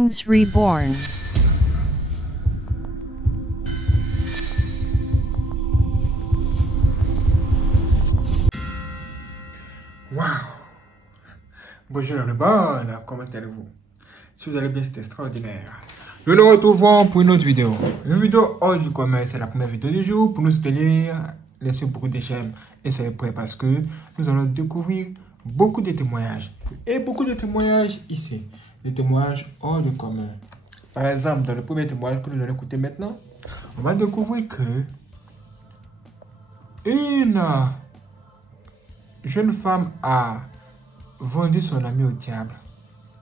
Kings Reborn. Waouh! Bonjour le bon, comment allez-vous? Si vous allez bien, c'est extraordinaire. Nous nous retrouvons pour une autre vidéo. Une vidéo hors du commun, c'est la première vidéo du jour. Pour nous soutenir, laissez beaucoup de j'aime et soyez prêts parce que nous allons découvrir beaucoup de témoignages. Et beaucoup de témoignages ici. Des témoignages hors du commun. Par exemple, dans le premier témoignage que nous allons écouter maintenant, on va découvrir que une jeune femme a vendu son ami au diable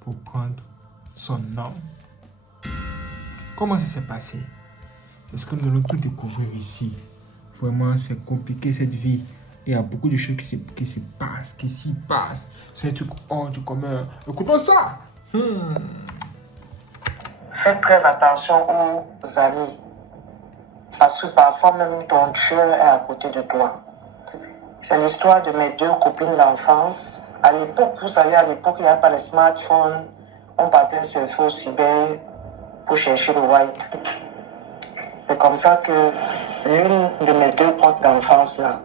pour prendre son homme. Comment ça s'est passé? Est-ce que nous allons tout découvrir ici? Vraiment, c'est compliqué cette vie. Il y a beaucoup de choses qui s'y passent. C'est un truc hors du commun. Écoutons ça. Fais très attention aux amis. Parce que parfois même ton tueur est à côté de toi. C'est l'histoire de mes deux copines d'enfance. À l'époque, vous savez, à l'époque, il n'y avait pas les smartphones. On partait surfer au cyber pour chercher le white. C'est comme ça que l'une de mes deux potes d'enfance là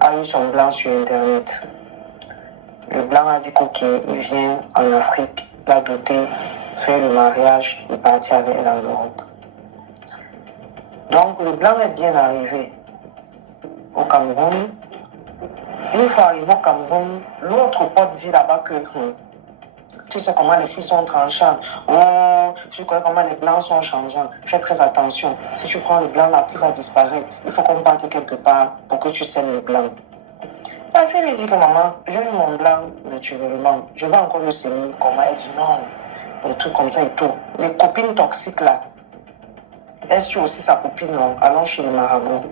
a eu son blanc sur Internet. Le blanc a dit qu'ok, il vient en Afrique, l'a doté, fait le mariage et parti avec elle en Europe. Donc le blanc est bien arrivé au Cameroun. Une fois arrivé au Cameroun, l'autre pote dit là-bas que tu sais comment les filles sont tranchantes. Oh, tu connais comment les blancs sont changeants. Fais très attention. Si tu prends le blanc, la pluie va disparaître. Il faut qu'on parte quelque part pour que tu sèmes le blanc. La fille lui dit que maman, j'ai eu mon blanc naturellement. Je vais encore le semer. Comment elle dit non. Des trucs comme ça et tout. Les copines toxiques là. Elle suit aussi sa copine, non? Allons chez le marabout.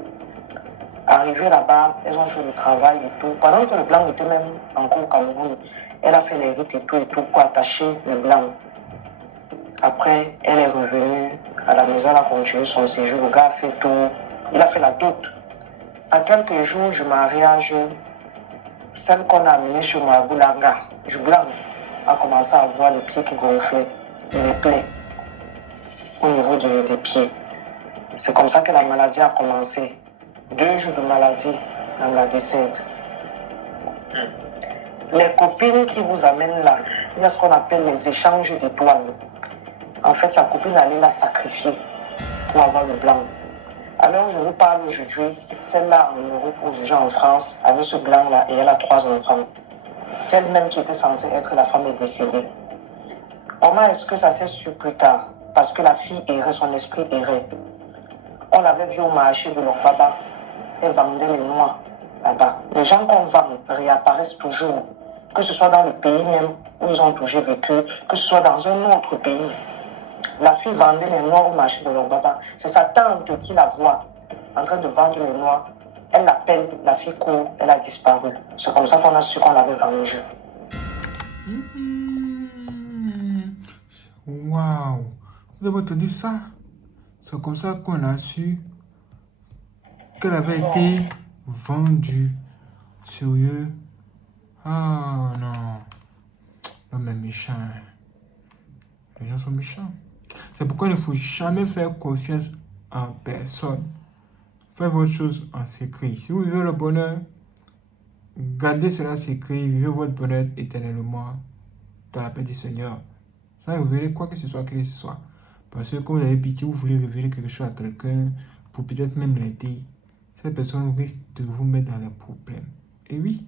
Arrivée là-bas, elles ont fait le travail et tout. Pendant que le blanc était même encore au Cameroun, elle a fait les rites et tout pour attacher le blanc. Après, elle est revenue à la maison, elle a continué son séjour. Le gars a fait tout. Il a fait la dot. À quelques jours du mariage, celle qu'on a amenée chez le marabout, la gars, du blanc, a commencé à avoir les pieds qui gonflaient et les plaies au niveau des pieds. C'est comme ça que la maladie a commencé. 2 jours de maladie, Nanga décède. Les copines qui vous amènent là, il y a ce qu'on appelle les échanges d'étoiles. En fait, sa copine allait la sacrifier pour avoir le blanc. Alors, je vous parle aujourd'hui, celle-là en Europe, aujourd'hui en France, avec ce blanc-là, et elle a 3 enfants. Celle-même qui était censée être la femme est décédée. Comment est-ce que ça s'est su plus tard? Parce que la fille errait, son esprit errait. On l'avait vu au marché de Lokbaba. Elle vendait les noix là-bas. Les gens qu'on vend réapparaissent toujours. Que ce soit dans le pays même où ils ont toujours vécu, que ce soit dans un autre pays. La fille vendait les noix au marché de Lokbaba. C'est sa tante qui la voit en train de vendre les noix. Elle l'appelle, la fille court, elle a disparu. C'est comme ça qu'on a su qu'on l'avait vendue. Waouh! Vous avez entendu ça? C'est comme ça qu'on a su qu'elle avait été vendue. Sérieux? Ah non. L'homme est méchant. Les gens sont méchants. C'est pourquoi il ne faut jamais faire confiance en personne. Faites votre chose en secret. Si vous vivez le bonheur, gardez cela secret. Vivez votre bonheur éternellement dans la paix du Seigneur. Sans révéler quoi que ce soit, Parce que quand vous avez pitié, vous voulez révéler quelque chose à quelqu'un pour peut-être même l'aider. Cette personne risque de vous mettre dans les problèmes. Et oui,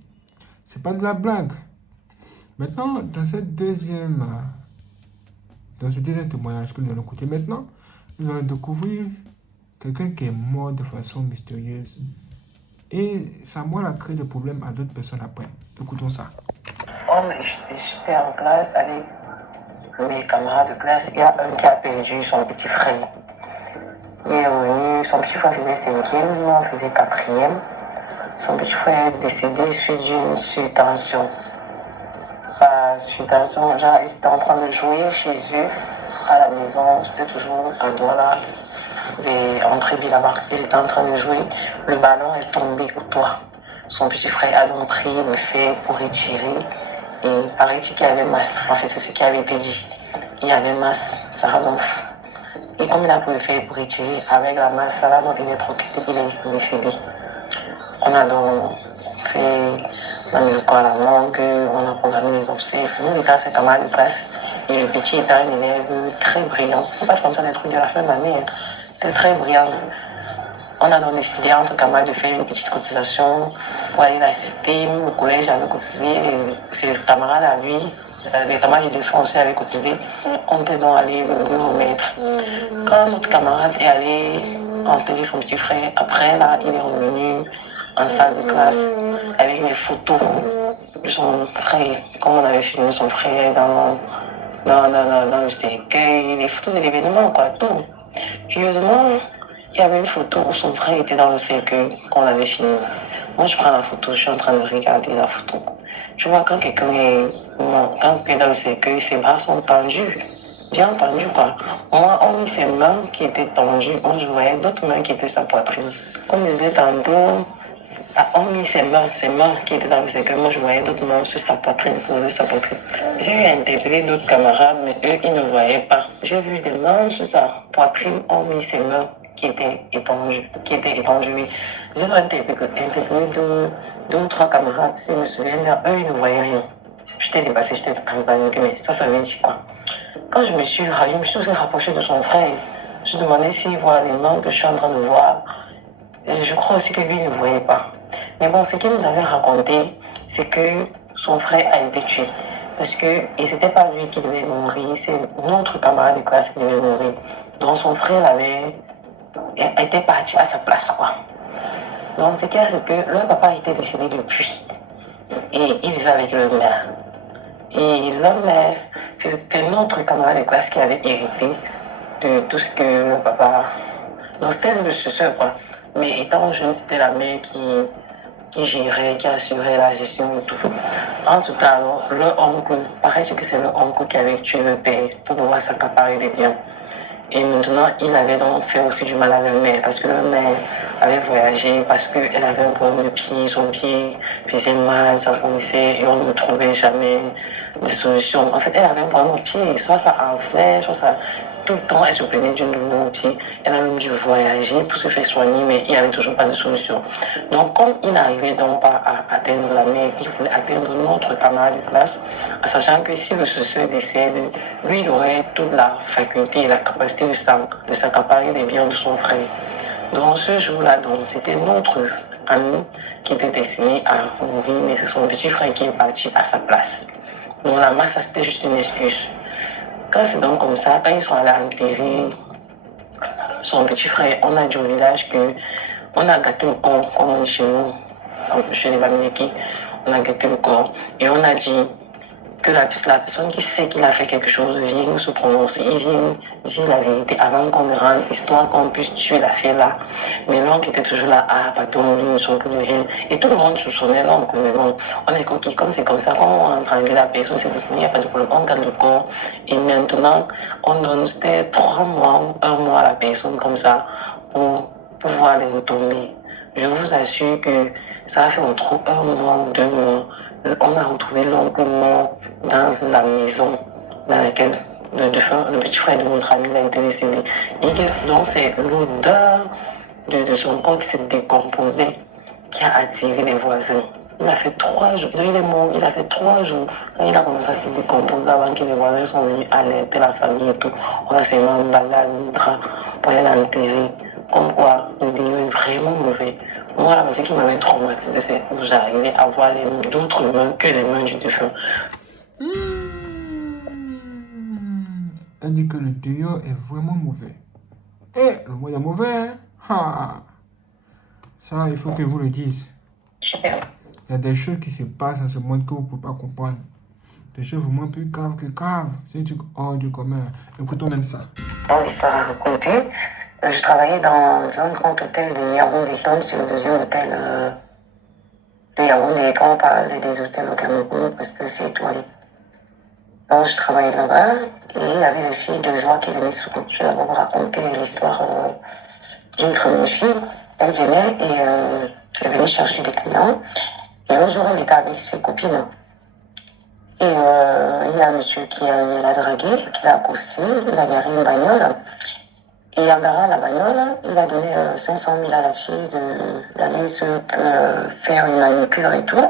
c'est pas de la blague. Maintenant, dans ce deuxième témoignage que nous allons écouter maintenant, nous allons découvrir quelqu'un qui est mort de façon mystérieuse. Et sa mort a créé des problèmes à d'autres personnes après. Écoutons ça. Oh, mais j'étais en classe avec mes camarades de classe. Il y a un qui a perdu son petit frère. Il est revenu, son petit frère faisait 5e, nous on faisait 4e. Son petit frère est décédé suite d'une surtension. Surtension, genre, il était en train de jouer chez eux, à la maison, c'était toujours à Douala, Entrée là-bas. Ils étaient en train de jouer, le ballon est tombé au toit. Son petit frère a donc pris le fer pour retirer, et paraît-il qu'il y avait masse, en fait, c'est ce qui avait été dit. il y avait masse, Sarah donc. Et comme il a pu le faire pour retirer avec la masse, Sarah donc il est trop occupé, il est décédé. On a donc fait la musique à la langue, on a programmé les obsèques. Nous, l'état, c'est camarades de classe. Et le petit était un élève très brillant. C'est pas comme ça des trucs de la fin d'année. C'était très brillant. On a donc décidé entre camarades de faire une petite cotisation pour aller l'assister. Au collège, j'avais cotisé. Ses camarades à lui, les camarades de défense aussi avaient cotisé. On était donc allé le remettre. Quand notre camarade est allé enterrer son petit frère, après là, il est revenu en salle de classe avec les photos de son frère, comme on avait filmé son frère dans le cercueil, les photos de l'événement, quoi, tout. Curieusement, il y avait une photo où son frère était dans le cercueil qu'on avait filmé. Moi, je prends la photo, je suis en train de regarder la photo. Je vois quand quelqu'un est dans le cercueil, ses bras sont tendus. Bien entendu, quoi. Moi, on mis ses mains qui étaient tendues. Moi, je voyais d'autres mains qui étaient sur sa poitrine. Comme je disais tantôt, on mis ses mains qui étaient dans le cercueil. Moi, je voyais d'autres mains sur sa poitrine, posées sur sa poitrine. J'ai eu à interpeller d'autres camarades, mais eux, ils ne voyaient pas. J'ai vu des mains sur sa poitrine, on mis ses mains qui étaient étendues, oui. J'ai interpellé deux ou trois camarades, si je me souviens bien, eux, ils ne voyaient rien. J'étais dépassée, j'étais transparente, mais ça veut dire quoi? Quand je me suis aussi rapprochée de son frère, je demandais s'il voit les mains que je suis en train de voir. Et je crois aussi que lui ne voyait pas. Mais bon, ce qu'il nous avait raconté, c'est que son frère a été tué. Parce que c'était pas lui qui devait mourir, c'est notre camarade de classe qui devait mourir. Donc son frère était parti à sa place, quoi. Donc ce qu'il y a, c'est que leur papa était décédé depuis. Et il vivait avec leur mère. Et leur mère, c'était notre camarade de classe qui avait hérité de tout ce que le papa... Donc c'était le suceur, quoi. Mais étant jeune, c'était la mère qui gérait, qui assurait la gestion et tout. En tout cas, alors, leur oncle, pareil que c'est leur oncle qui avait tué le père pour pouvoir s'accaparer des biens. Et maintenant, il avait donc fait aussi du mal à leur mère, parce que leur mère avait voyagé, parce qu'elle avait un problème de pied, son pied faisait mal, ça fournissait, et on ne trouvait jamais de solution. En fait, elle avait un problème au pied, soit ça enflait, soit ça... Tout le temps, elle se plaignait d'une douleur au pied. Elle a même dû voyager pour se faire soigner, mais il n'y avait toujours pas de solution. Donc, comme il n'arrivait donc pas à atteindre la mère, il voulait atteindre notre camarade de classe, en sachant que si le suceur décède, lui, il aurait toute la faculté et la capacité de s'accaparer des biens de son frère. Donc, ce jour-là, c'était notre ami qui était destiné à mourir, mais c'est son petit frère qui est parti à sa place. Donc, la masse, c'était juste une excuse. Quand c'est donc comme ça, quand ils sont allés enterrer son petit frère, on a dit au village que on a gâté le corps, comme on dit chez nous, chez les Bamileki, on a gâté le corps. Et on a dit que la personne qui sait qu'il a fait quelque chose vient se prononcer, il vient dire la vérité avant qu'on ne rende histoire qu'on puisse tuer l'affaire là. Mais l'oncle était toujours là, ah, pardon, nous ne sommes plus de rien. Et tout le monde se souvenait l'oncle, mais bon, on est coquille, comme c'est comme ça, quand on entraîne la personne, c'est possible, il n'y a pas de problème, on garde le corps. Et maintenant, on donne, c'était 3 mois ou 1 mois à la personne comme ça pour pouvoir les retomber. Je vous assure que ça a fait entre 1 mois ou 2 mois. On a retrouvé l'oncle mort dans la maison dans laquelle le petit frère de notre ami a été décédé. Et donc c'est l'odeur de son corps qui s'est décomposé qui a attiré les voisins. Il a fait 3 jours, il est mort, il a fait 3 jours. Quand il a commencé à se décomposer avant que les voisins sont venus alerter la famille et tout, on a seulement emballé le drap pour aller l'enterrer. Comme quoi, le délire est vraiment mauvais. Moi, ce qui m'avait traumatisé, c'est où j'arrivais à voir d'autres mains que les mains du défunt. Elle dit que le dehors est vraiment mauvais. Et le mot est mauvais, hein? Ça, il faut que vous le disiez. Super. Il y a des choses qui se passent dans ce monde que vous ne pouvez pas comprendre. Des choses vraiment plus graves que graves. C'est un truc hors du commun. Écoutons même ça. Dans l'histoire à raconter, je travaillais dans un grand hôtel de Yaoundé. Donc, c'est le 2e hôtel de Yaoundé. Quand on parle des hôtels au Cameroun, parce que c'est étoilé. Donc, je travaillais là-bas et il y avait une fille de joie qui venait souvent. Je vais d'abord vous raconter l'histoire d'une première fille. Elle venait et elle venait chercher des clients. Et un jour, elle était avec ses copines. Et il y a un monsieur qui l'a dragué, qui l'a accosté, il a garé une bagnole. Et en garant la bagnole, il a donné 500 000 à la fille d'aller se faire une manucure et tout.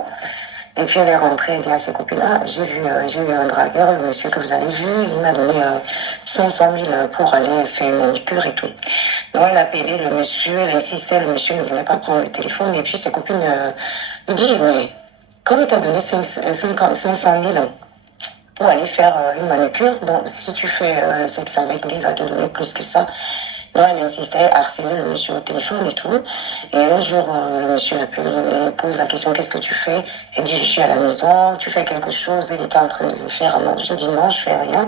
Et puis elle est rentrée et dit à ses copines, ah, j'ai eu un dragueur, le monsieur que vous avez vu, il m'a donné 500 000 pour aller faire une manucure et tout. Donc elle a appelé le monsieur, elle insistait, le monsieur ne voulait pas prendre le téléphone. Et puis ses copines lui disent, mais comme il t'a donné 500 000 pour aller faire une manucure, donc si tu fais le sexe avec lui, il va te donner plus que ça. Donc elle insistait, harcelait le monsieur au téléphone et tout. Et un jour, le monsieur pose la question, qu'est-ce que tu fais? Elle dit, je suis à la maison, tu fais quelque chose. Il était en train de faire à manger. Je dis, non, je fais rien.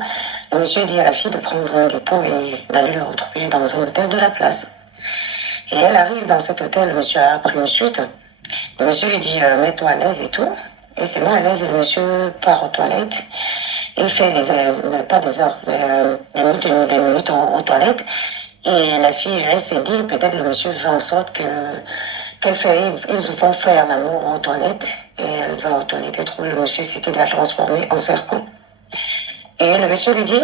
Le monsieur dit à la fille de prendre un dépôt et d'aller le retrouver dans un hôtel de la place. Et elle arrive dans cet hôtel, le monsieur a pris une suite. Le monsieur lui dit, mets-toi à l'aise et tout. Et c'est moi à l'aise, et le monsieur part aux toilettes. Il fait pas des heures, des minutes aux toilettes. Et la fille, elle s'est dit, peut-être le monsieur fait en sorte ils vont faire l'amour aux toilettes. Et elle va aux toilettes et trouve le monsieur s'était déjà transformé en serpent. Et le monsieur lui dit,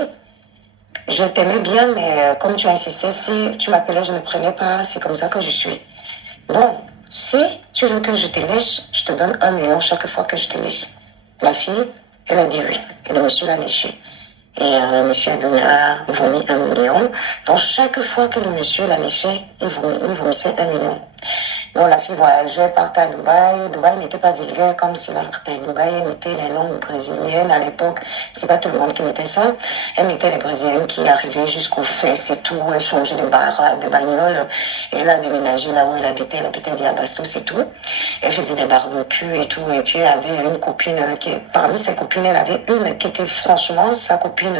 je t'aimais bien, mais comme tu insistais, si tu m'appelais, je ne prenais pas, c'est comme ça que je suis. Bon, si tu veux que je te lèche, je te donne 1 million chaque fois que je te lèche. La fille, elle a dit oui. Et le monsieur l'a léché. Et le monsieur a vomi 1 million. Donc chaque fois que le monsieur l'a léché, il vomissait 1 million. Donc la fille voyageait, partait à Dubaï. Dubaï n'était pas vulgaire comme si elle partait à Dubaï. Elle mettait les langues brésiliennes à l'époque. C'est pas tout le monde qui mettait ça. Elle mettait les brésiliennes qui arrivaient jusqu'aux fesses et tout. Elle changeait de bagnole. Et elle a déménagé là où elle habitait. Elle habitait à Diabasto, c'est tout. Elle faisait des barbecues et tout. Et puis elle avait une copine parmi ses copines, elle avait une qui était franchement sa copine,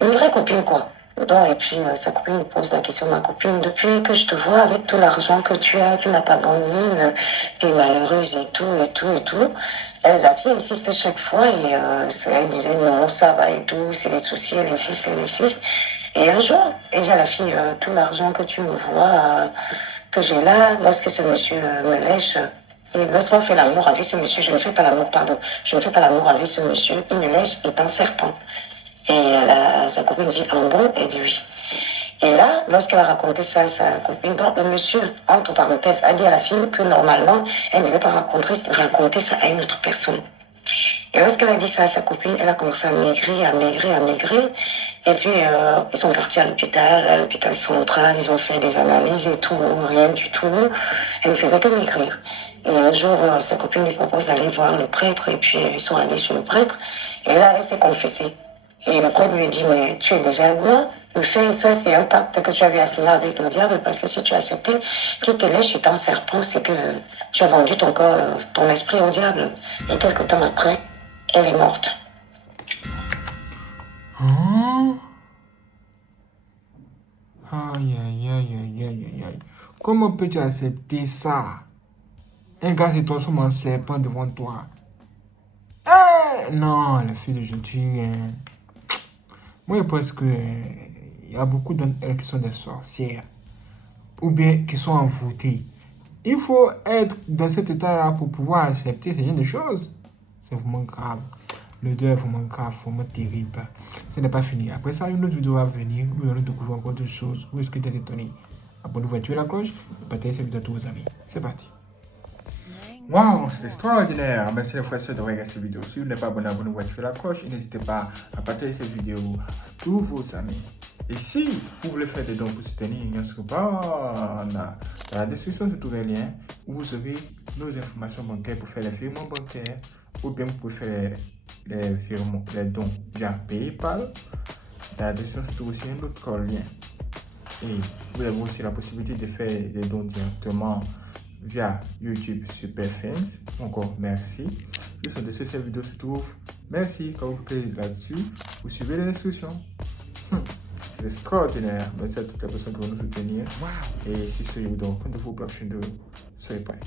une vraie copine quoi. Donc, et puis, sa copine lui pose la question, ma copine, depuis que je te vois avec tout l'argent que tu as, tu n'as pas bonne mine, tu es malheureuse et tout, et tout, et tout. La fille insiste chaque fois et elle disait non, ça va et tout, c'est les soucis, elle insiste, elle insiste. Et un jour, elle dit à la fille, tout l'argent que tu me vois, que j'ai là, lorsque ce monsieur me lèche, et lorsqu'on fait l'amour avec ce monsieur, je ne fais pas l'amour, pardon, je ne fais pas l'amour avec ce monsieur, il me lèche étant serpent. Et sa copine dit, ah bon? Elle dit oui. Et là, lorsqu'elle a raconté ça à sa copine, donc le monsieur, entre parenthèses, a dit à la fille que normalement, elle ne devait pas raconter ça à une autre personne. Et lorsqu'elle a dit ça à sa copine, elle a commencé à maigrir, à maigrir, à maigrir. Et puis, ils sont partis à l'hôpital central, ils ont fait des analyses et tout, rien du tout. Elle ne faisait que maigrir. Et un jour, sa copine lui propose d'aller voir le prêtre, et puis ils sont allés chez le prêtre. Et là, elle s'est confessée. Et le prêtre lui dit, mais tu es déjà loin. Le fait, ça, c'est un pacte que tu avais assigné avec le diable, parce que si tu as accepté qu'il te lèche étant serpent, c'est que tu as vendu ton corps, ton esprit au diable. Et quelque temps après, elle est morte. Hein? Aïe, aïe, aïe, aïe, aïe, aïe. Comment peux-tu accepter ça? Un gars se transforme en serpent devant toi. Non, la fille d'aujourd'hui, moi je pense que il y a beaucoup d'entre elles qui sont des sorcières ou bien qui sont envoûtées. Il faut être dans cet état-là pour pouvoir accepter ce genre de choses. C'est vraiment grave. Le deuil est vraiment grave, vraiment terrible. Ce n'est pas fini. Après ça, une autre vidéo va venir. Nous allons découvrir encore d'autres choses. Vous risquez d'être étonné. Abonnez-vous, activez la cloche. Partagez cette vidéo à tous vos amis. C'est parti. Waouh, c'est extraordinaire. Merci les frères et sœurs de regarder cette vidéo. Si vous n'êtes pas abonné, abonnez-vous, activez la cloche. Et n'hésitez pas à partager cette vidéo à tous vos amis. Et si vous voulez faire des dons pour soutenir dans la description, se trouve un lien où vous aurez nos informations bancaires pour faire les virements bancaires ou bien vous pouvez faire les dons via PayPal. Dans la description, se trouve aussi un autre lien. Et vous avez aussi la possibilité de faire des dons directement via YouTube Super Fans. Encore merci. Juste en dessous de cette vidéo se trouve. Merci. Quand vous cliquez là-dessus, vous suivez les instructions. C'est extraordinaire. Merci à toutes les personnes qui vont nous soutenir. Wow. Et si ce vous donne compte de vos prochaines vidéos, soyez prêts.